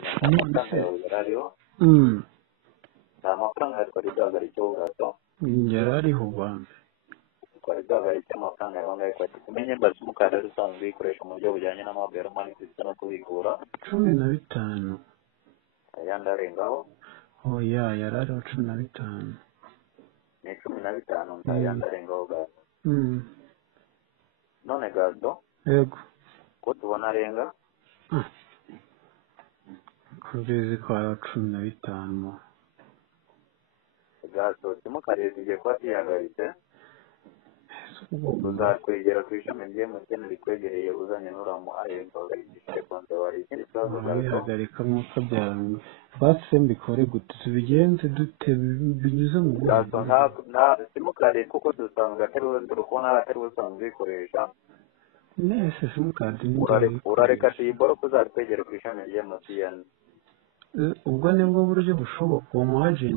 kuzanya amafaranga yawe yarariho nta mafaranga twari duhagaritseho gato yarariho Rwanda twari duhagaritse amafaranga yawe ngaho kwati kumenye mbaza umukara usanzwe uyikoresha mu buryo bujyanye n'amabero mani ndetse no kubikura 15 ayandi arengaho oya yarariho 15 ni 15 ayandi arengaho gato none gato yego ko tubona arenga kubizi ko ari 15 gato simukare tugiye kuba tuyahagaritse uzatwegera ku ishami ry'MTN rikwegereye uzanye n'uramu ayemba ugahishe konti wari ikindi kibazo bihagarika nk'uko byarangiye base mbikore gute tubigenze dute binyuze mu gato nta simukare kuko dusanzwe atari we turukubona atari we usanzwe uyikoresha nese simukadi urareka tuyiboro kuzatwegera ku ishami ry'MTN ubwo nibwo buryo bushoboka uwo mu agent